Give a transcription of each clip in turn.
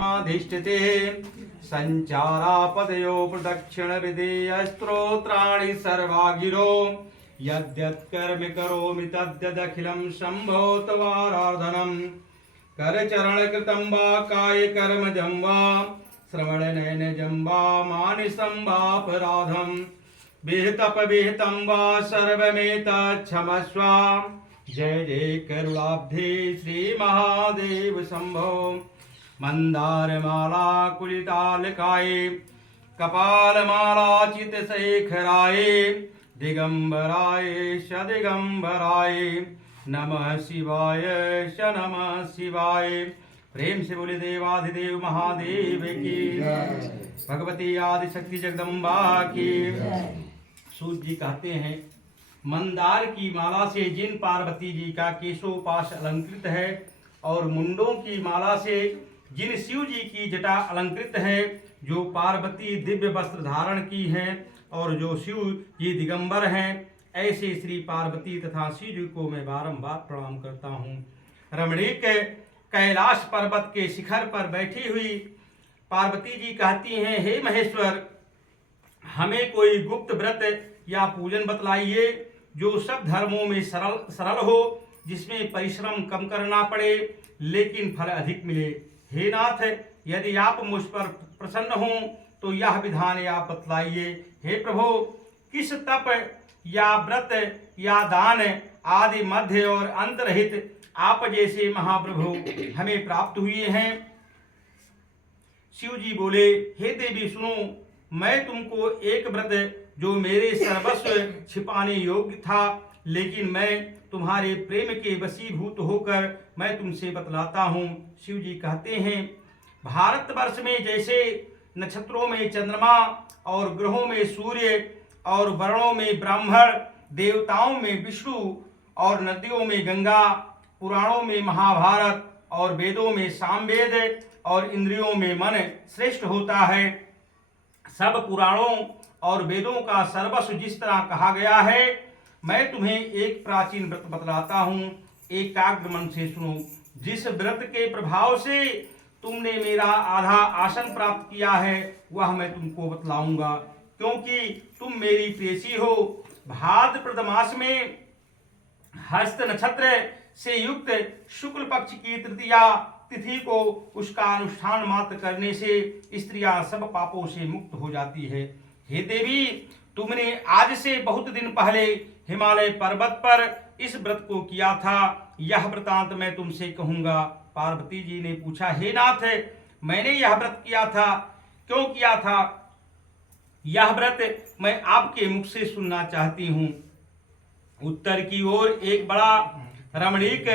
अधिष्ठिते संचारापदयो प्रदक्षिण विधेयस्त्रोत्राणि सर्वागिरो यद्यत्कर्म करोमि तद्यदखिलं शम्भो तवाराधनं करचरणकृतं वा कायकर्मजं वा श्रवणनयनजं वा मानसं वापराधं विहितपविहितं वा सर्वमेतच्छमस्व। जय जय करुणाब्धे श्री महादेव शंभो। मंदारमाला कुलितालकाय कपालमाला चितशेखराय दिगंबराय सदिगंबराय नमः शिवाय श नमः शिवाय। प्रेम से बोले देवाधिदेव महादेव की, भगवती आदिशक्ति जगदम्बा की। सूत जी कहते हैं, मंदार की माला से जिन पार्वती जी का केशोपाश अलंकृत है और मुंडों की माला से जिन शिव जी की जटा अलंकृत है, जो पार्वती दिव्य वस्त्र धारण की है और जो शिव जी दिगंबर हैं, ऐसे श्री पार्वती तथा शिव जी को मैं बारंबार प्रणाम करता हूँ। रमणीक कैलाश पर्वत के शिखर पर बैठी हुई पार्वती जी कहती हैं, हे महेश्वर, हमें कोई गुप्त व्रत या पूजन बतलाइए जो सब धर्मों में सरल हो, जिसमें परिश्रम कम करना पड़े लेकिन फल अधिक मिले। हे नाथ, यदि आप मुझ पर प्रसन्न हों तो यह विधान आप बतलाइए। हे प्रभु, किस तप या व्रत या दान आदि मध्य और अंत रहित आप जैसे महाप्रभु हमें प्राप्त हुए हैं। शिव जी बोले, हे देवी सुनो, मैं तुमको एक व्रत जो मेरे सर्वस्व छिपाने योग्य था, लेकिन मैं तुम्हारे प्रेम के वशीभूत होकर मैं तुमसे बतलाता हूँ। शिव जी कहते हैं, भारतवर्ष में जैसे नक्षत्रों में चंद्रमा और ग्रहों में सूर्य और वर्णों में ब्राह्मण, देवताओं में विष्णु और नदियों में गंगा, पुराणों में महाभारत और वेदों में सामवेद और इंद्रियों में मन श्रेष्ठ होता है, सब पुराणों और वेदों का सर्वस्व जिस तरह कहा गया है, मैं तुम्हें एक प्राचीन व्रत बतलाता हूँ। एकाग्र मन से सुनो। जिस व्रत के प्रभाव से तुमने मेरा आधा आसन प्राप्त किया है, वह मैं तुमको बतलाऊंगा, क्योंकि तुम मेरी प्रेसी हो। भाद्रपद मास में हस्त नक्षत्र से युक्त शुक्ल पक्ष की तृतीया तिथि को उसका अनुष्ठान मात्र करने से स्त्रियां सब पापों से मुक्त हो जाती है। हे देवी, तुमने आज से बहुत दिन पहले हिमालय पर्वत पर इस व्रत को किया था, यह वृतांत मैं तुमसे कहूंगा। पार्वती जी ने पूछा, हे नाथ, मैंने यह व्रत किया था, क्यों किया था? यह व्रत मैं आपके मुख से सुनना चाहती हूँ। उत्तर की ओर एक बड़ा रमणीक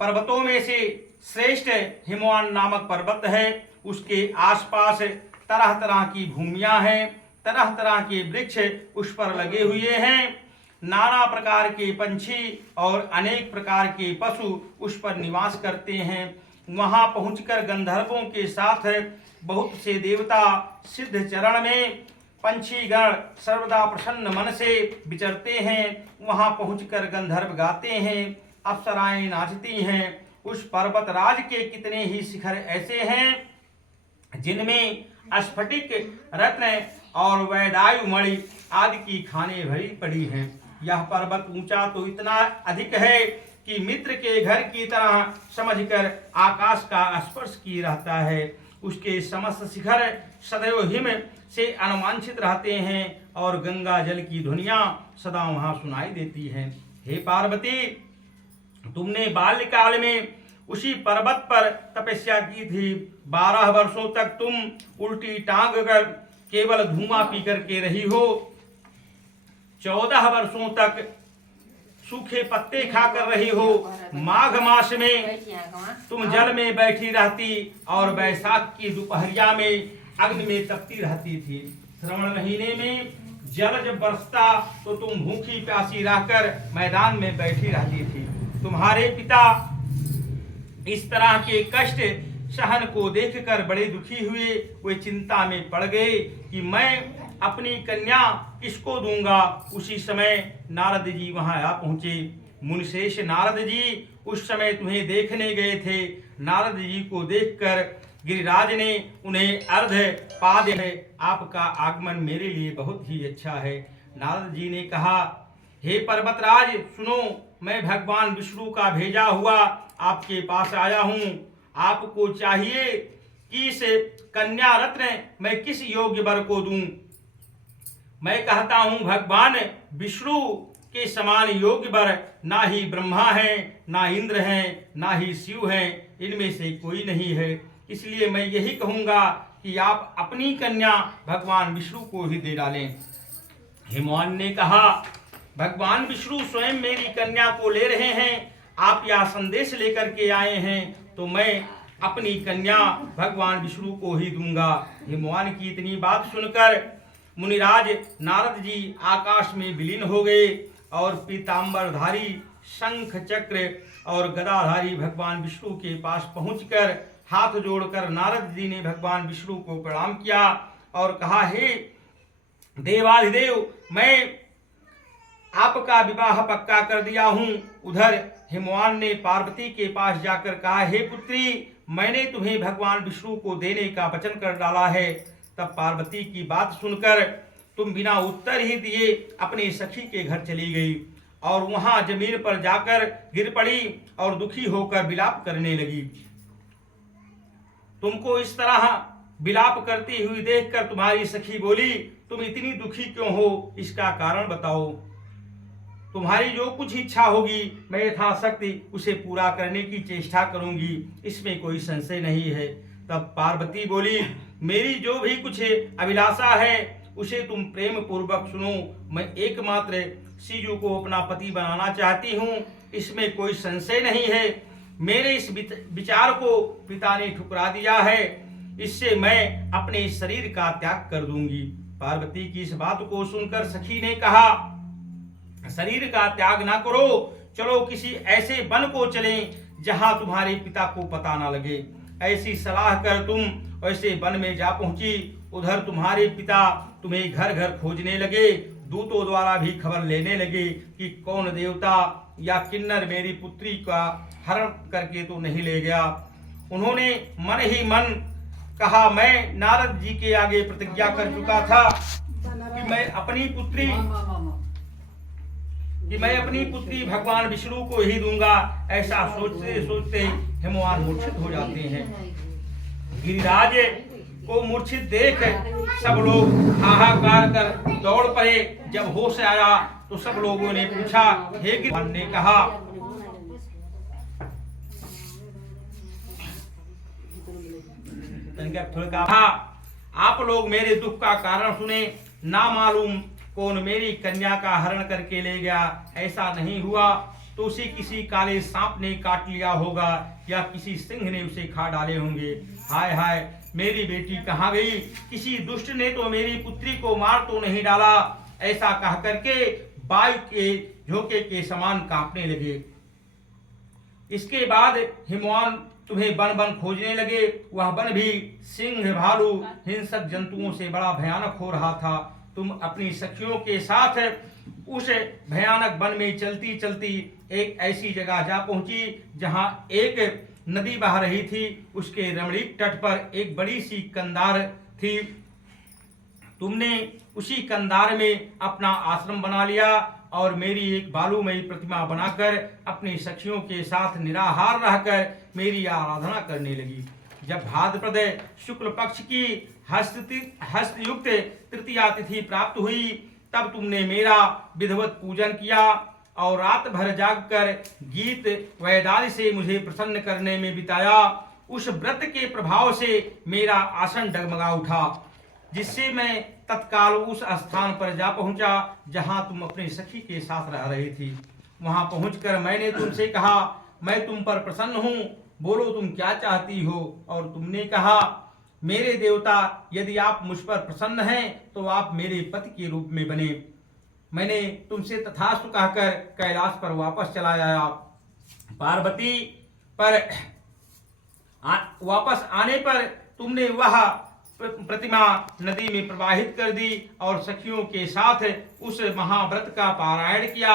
पर्वतों में से श्रेष्ठ हिमवान नामक पर्वत है। उसके आसपास तरह तरह की भूमियां हैं, तरह तरह के वृक्ष उस पर लगे हुए हैं, नाना प्रकार के पंछी और अनेक प्रकार के पशु उस पर निवास करते हैं। वहां पहुंचकर गंधर्वों के साथ बहुत से देवता सिद्ध चरण में पंछीगण सर्वदा प्रसन्न मन से विचरते हैं। वहां पहुंचकर गंधर्व गाते हैं, अप्सराएं नाचती हैं। उस पर्वत राज के कितने ही शिखर ऐसे हैं जिनमें स्फटिक, रत्न और वैदायु मणि आदि की खाने भरी पड़ी हैं। यह पर्वत ऊंचा तो इतना अधिक है कि मित्र के घर की तरह समझकर आकाश का स्पर्श किए रहता है। उसके समस्त शिखर सदैव हिम से अनुवांछित रहते हैं और गंगा जल की ध्वनियां सदा वहां सुनाई देती हैं। हे पार्वती, तुमने बाल्यकाल में उसी पर्वत पर तपस्या की थी। 12 वर्षों तक तुम उल्टी टांग कर केवल धुआं पी करके रही हो। 14 वर्षों तक सूखे पत्ते खाकर रही हो। माघ मास में तुम जल में बैठी रहती और वैशाख की दोपहरिया में अग्नि में तपती रहती थी। श्रावण महीने में जल जब बरसता तो तुम भूखी प्यासी रहकर मैदान में बैठी रहती थी। तुम्हारे पिता इस तरह के कष्ट सहन को देखकर बड़े दुखी हुए। वे चिंता में पड़ गए कि मैं अपनी कन्या किसको दूंगा। उसी समय नारद जी वहां आ पहुंचे। मुनिश्रेष्ठ नारद जी उस समय तुम्हें देखने गए थे। नारद जी को देखकर गिरिराज ने उन्हें अर्ध पाद है, आपका आगमन मेरे लिए बहुत ही अच्छा है। नारद जी ने कहा, हे पर्वतराज सुनो, मैं भगवान विष्णु का भेजा हुआ आपके पास आया हूँ। आपको चाहिए कि इस कन्या रत्न मैं किस योग्य वर को दूं। मैं कहता हूँ भगवान विष्णु के समान योग्य वर ना ही ब्रह्मा है, ना इंद्र हैं, ना ही शिव हैं, इनमें से कोई नहीं है। इसलिए मैं यही कहूँगा कि आप अपनी कन्या भगवान विष्णु को ही दे डालें। हिमवान ने कहा, भगवान विष्णु स्वयं मेरी कन्या को ले रहे हैं, आप यह संदेश लेकर के आए हैं, तो मैं अपनी कन्या भगवान विष्णु को ही दूंगा। हिमवान की इतनी बात सुनकर मुनिराज नारद जी आकाश में विलीन हो गए और पीतांबरधारी शंख चक्र और गदाधारी भगवान विष्णु के पास पहुंचकर हाथ जोड़कर नारद जी ने भगवान विष्णु को प्रणाम किया और कहा, हे देवाधिदेव, मैं आपका विवाह पक्का कर दिया हूँ। उधर हिमवान ने पार्वती के पास जाकर कहा, हे पुत्री, मैंने तुम्हें भगवान विष्णु को देने का वचन कर डाला है। तब पार्वती की बात सुनकर तुम बिना उत्तर ही दिए अपनी सखी के घर चली गई और वहां जमीन पर जाकर गिर पड़ी और दुखी होकर विलाप करने लगी। तुमको इस तरह विलाप करती हुई देखकर तुम्हारी सखी बोली, तुम इतनी दुखी क्यों हो, इसका कारण बताओ। तुम्हारी जो कुछ इच्छा होगी मैं यथाशक्ति उसे पूरा करने की चेष्टा करूंगी, इसमें कोई संशय नहीं है। तब पार्वती बोली, मेरी जो भी कुछ अभिलाषा है उसे तुम प्रेम पूर्वक सुनो। मैं एकमात्र सीजू को अपना पति बनाना चाहती हूँ, इसमें कोई संशय नहीं है। मेरे इस विचार को पिता ने ठुकरा दिया है, इससे मैं अपने शरीर का त्याग कर दूंगी। पार्वती की इस बात को सुनकर सखी ने कहा, शरीर का त्याग ना करो, चलो किसी ऐसे वन को चलें जहां तुम्हारे पिता को पता ना लगे। ऐसी सलाह कर तुम ऐसे वन में जा पहुंची। उधर तुम्हारे पिता तुम्हें घर घर खोजने लगे, दूतों द्वारा भी खबर लेने लगे कि कौन देवता या किन्नर मेरी पुत्री का हरण करके तो नहीं ले गया। उन्होंने मन ही मन कहा, मैं नारद जी के आगे प्रतिज्ञा कर चुका था कि मैं अपनी पुत्री भगवान विष्णु को ही दूंगा। ऐसा सोचते सोचते हिमवान मूर्छित हो जाते हैं। गिरिराज को मूर्छित देख सब लोग हाहाकार कर दौड़ पड़े। जब होश आया तो सब लोगों ने पूछा, हे गिरिराज ने कहा, आप लोग मेरे दुख का कारण सुने। ना मालूम कौन मेरी कन्या का हरण करके ले गया। ऐसा नहीं हुआ तो उसे किसी काले सांप ने काट लिया होगा या किसी सिंह ने उसे खा डाले होंगे। हाय हाय, मेरी बेटी कहाँ गई? किसी दुष्ट ने तो मेरी पुत्री को मार तो नहीं डाला। ऐसा कह करके वायु के झोंके के समान कांपने लगे। इसके बाद हिमवान तुम्हें वन वन खोजने लगे। वह वन भी सिंह, भालू, हिंसक जंतुओं से बड़ा भयानक हो रहा था। तुम अपनी सखियों के साथ उस भयानक वन में चलती चलती एक ऐसी जगह जा पहुंची जहां एक नदी बह रही थी। उसके रमणीक तट पर एक बड़ी सी कंधार थी। तुमने उसी कंधार में अपना आश्रम बना लिया और मेरी एक बालूमयी प्रतिमा बनाकर अपनी सखियों के साथ निराहार रहकर मेरी आराधना करने लगी। जब भाद्रपद शुक्ल पक्ष की हस्तयुक्त तृतीया तिथि प्राप्त हुई, तब तुमने मेरा विधिवत पूजन किया और रात भर जागकर गीत वैदार्य से मुझे प्रसन्न करने में बिताया। उस व्रत के प्रभाव से मेरा आसन डगमगा उठा, जिससे मैं तत्काल उस स्थान पर जा पहुंचा जहां तुम अपनी सखी के साथ रह रही थी। वहां पहुंचकर मैंने तुमसे कहा, मैं तुम पर प्रसन्न हूं, बोलो तुम क्या चाहती हो। और तुमने कहा, मेरे देवता, यदि आप मुझ पर प्रसन्न हैं तो आप मेरे पति के रूप में बने। मैंने तुमसे तथास्तु कहकर कैलाश पर वापस चला आया। पार्वती पर वापस आने पर तुमने वह प्रतिमा नदी में प्रवाहित कर दी और सखियों के साथ उस महाव्रत का पारायण किया।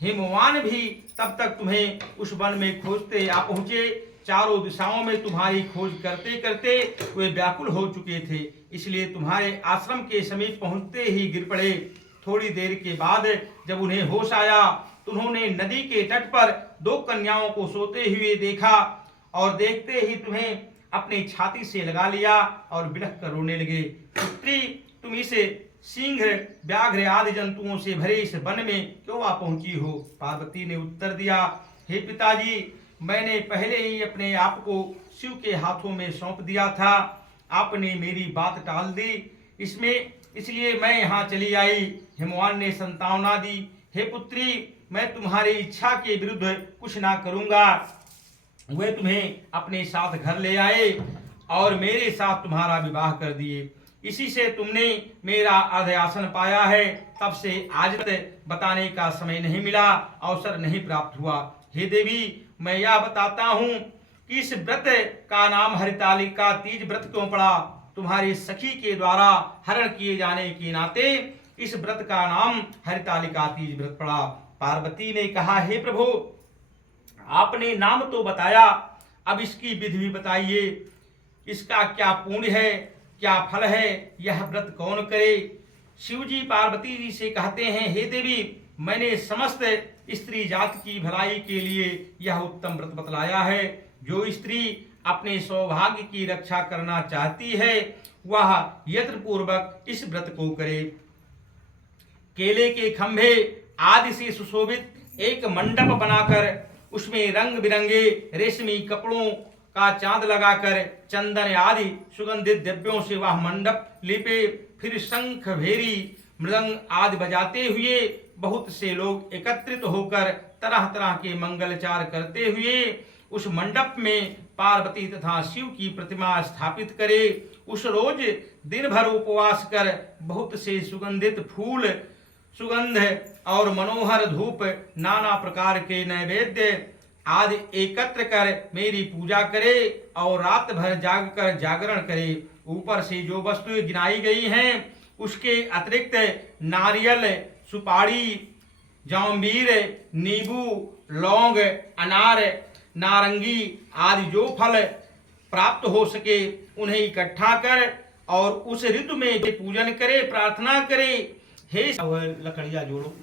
हिमवान भी तब तक तुम्हें उस वन में खोजते आ पहुंचे। चारों दिशाओं में तुम्हारी खोज करते करते वे व्याकुल हो चुके थे, इसलिए तुम्हारे आश्रम के समीप पहुंचते ही गिर पड़े। थोड़ी देर के बाद जब उन्हें होश आया तो उन्होंने नदी के तट पर 2 कन्याओं को सोते हुए देखा और देखते ही तुम्हें अपनी छाती से लगा लिया और बिलख कर रोने लगे। पुत्री, तुम इस सिंह, व्याघ्र आदि जंतुओं से भरे इस वन में क्यों आ पहुंची हो? पार्वती ने उत्तर दिया, हे पिताजी, मैंने पहले ही अपने आप को शिव के हाथों में सौंप दिया था। आपने मेरी बात टाल दी, इसलिए मैं यहाँ चली आई। हिमवान ने संतावना दी, हे पुत्री, मैं तुम्हारी इच्छा के विरुद्ध कुछ ना करूंगा। वे तुम्हें अपने साथ घर ले आए और मेरे साथ तुम्हारा विवाह कर दिए। इसी से तुमने मेरा अर्धयासन पाया है। तब से आज तक बताने का समय नहीं मिला, अवसर नहीं प्राप्त हुआ। हे देवी, मैं यह बताता हूँ कि इस व्रत का नाम हरितालिका तीज व्रत क्यों पड़ा? तुम्हारी सखी के द्वारा हरण किए जाने के नाते इस व्रत का नाम हरितालिका तीज व्रत पड़ा। पार्वती ने कहा, हे प्रभु, आपने नाम तो बताया, अब इसकी विधि भी बताइए। इसका क्या पुण्य है, क्या फल है, यह व्रत कौन करे? शिवजी पार्वती जी से कहते हैं, हे देवी, मैंने समस्त स्त्री जाति की भलाई के लिए यह उत्तम व्रत बतलाया है। जो स्त्री अपने सौभाग्य की रक्षा करना चाहती है वह यत्न पूर्वक इस व्रत को करे। केले के खंभे आदि से सुशोभित एक मंडप बनाकर उसमें रंग बिरंगे रेशमी कपड़ों का चांद लगाकर चंदन आदि सुगंधित द्रव्यों से वह मंडप लिपे। फिर शंख, भेरी, मृदंग आदि बजाते हुए बहुत से लोग एकत्रित होकर तरह तरह के मंगलचार करते हुए उस मंडप में पार्वती तथा शिव की प्रतिमा स्थापित करे। उस रोज दिन भर उपवास कर बहुत से सुगंधित फूल, सुगंध और मनोहर धूप, नाना प्रकार के नैवेद्य आदि एकत्र कर मेरी पूजा करे और रात भर जागकर जागरण करे। ऊपर से जो वस्तुएं गिनाई गई हैं उसके अतिरिक्त नारियल, सुपारी, जाम्बीर, नींबू, लौंग, अनार, नारंगी आदि जो फल प्राप्त हो सके उन्हें इकट्ठा कर और उस ऋतु में पूजन करे, प्रार्थना करे। हे लकड़ियां जोड़ो।